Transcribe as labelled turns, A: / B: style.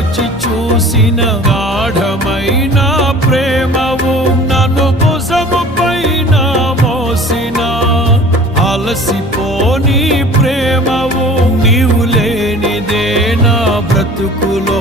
A: అంతరంగము చూసిన గాఢమైన ప్రేమవు నన్ను భుజము పైన మోసిన. అలసిపోని ప్రేమవు నీవు లేనిదే నా బ్రతుకులో